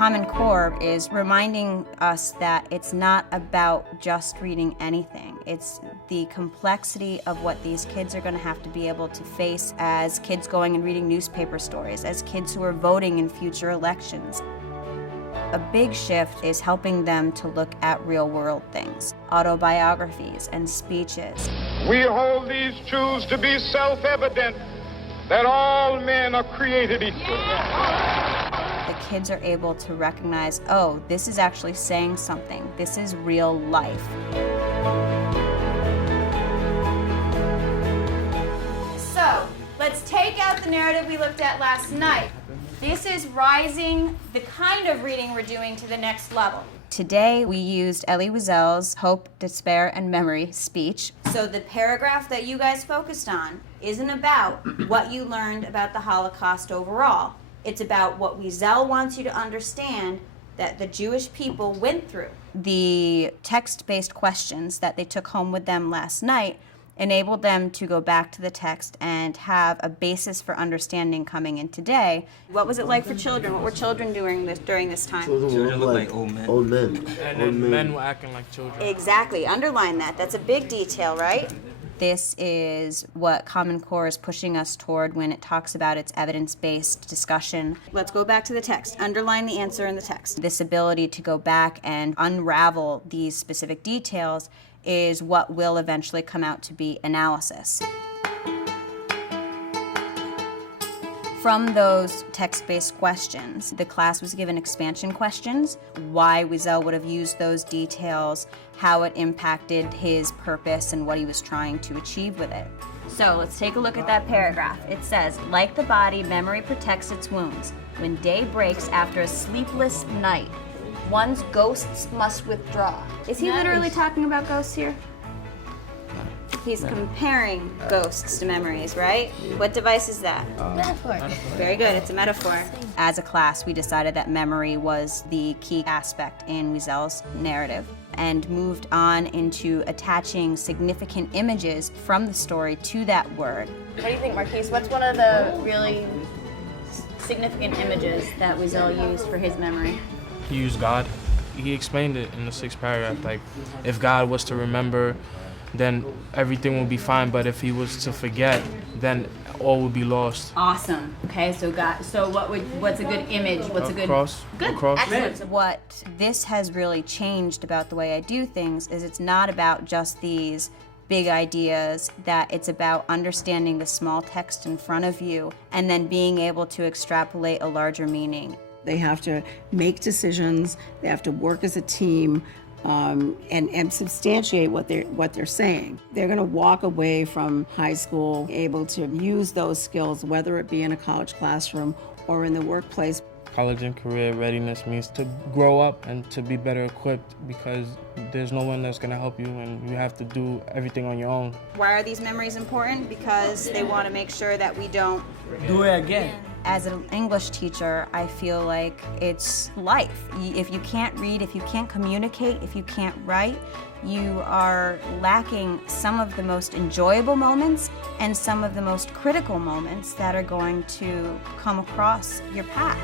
Common Core is reminding us that it's not about just reading anything. It's the complexity of what these kids are going to have to be able to face as kids going and reading newspaper stories, as kids who are voting in future elections. A big shift is helping them to look at real-world things, autobiographies and speeches. We hold these truths to be self-evident, that all men are created equal. The kids are able to recognize, oh, this is actually saying something. This is real life. So, let's take out the narrative we looked at last night. This is rising the kind of reading we're doing to the next level. Today, we used Elie Wiesel's Hope, Despair, and Memory speech. So the paragraph that you guys focused on isn't about what you learned about the Holocaust overall. It's about what Wiesel wants you to understand that the Jewish people went through. The text-based questions that they took home with them last night enabled them to go back to the text and have a basis for understanding coming in today. What was it like for children? What were children doing during this time? Children look like old men. Old men. And then men were acting like children. Exactly. Underline that. That's a big detail, right? This is what Common Core is pushing us toward when it talks about its evidence-based discussion. Let's go back to the text. Underline the answer in the text. This ability to go back and unravel these specific details is what will eventually come out to be analysis. From those text-based questions, the class was given expansion questions, why Wiesel would have used those details, how it impacted his purpose, and what he was trying to achieve with it. So let's take a look at that paragraph. It says, like the body, memory protects its wounds. When day breaks after a sleepless night, one's ghosts must withdraw. Is he literally talking about ghosts here? He's comparing ghosts to memories, right? What device is that? Metaphor. Very good, it's a metaphor. As a class, we decided that memory was the key aspect in Wiesel's narrative and moved on into attaching significant images from the story to that word. What do you think, Marquise? What's one of the really significant images that Wiesel used for his memory? He used God. He explained it in the 6th paragraph. Like, if God was to remember, then everything will be fine. But if he was to forget, then all would be lost. Awesome. Okay, so God. So what's a good image? What's a good cross? Good. A cross. Excellent. What this has really changed about the way I do things is it's not about just these big ideas, that it's about understanding the small text in front of you and then being able to extrapolate a larger meaning. They have to make decisions. They have to work as a team, and substantiate what they're saying. They're going to walk away from high school able to use those skills, whether it be in a college classroom or in the workplace. College and career readiness means to grow up and to be better equipped, because there's no one that's going to help you and you have to do everything on your own. Why are these memories important? Because they want to make sure that we don't Do it again. As an English teacher, I feel like it's life. If you can't read, if you can't communicate, if you can't write, you are lacking some of the most enjoyable moments and some of the most critical moments that are going to come across your path.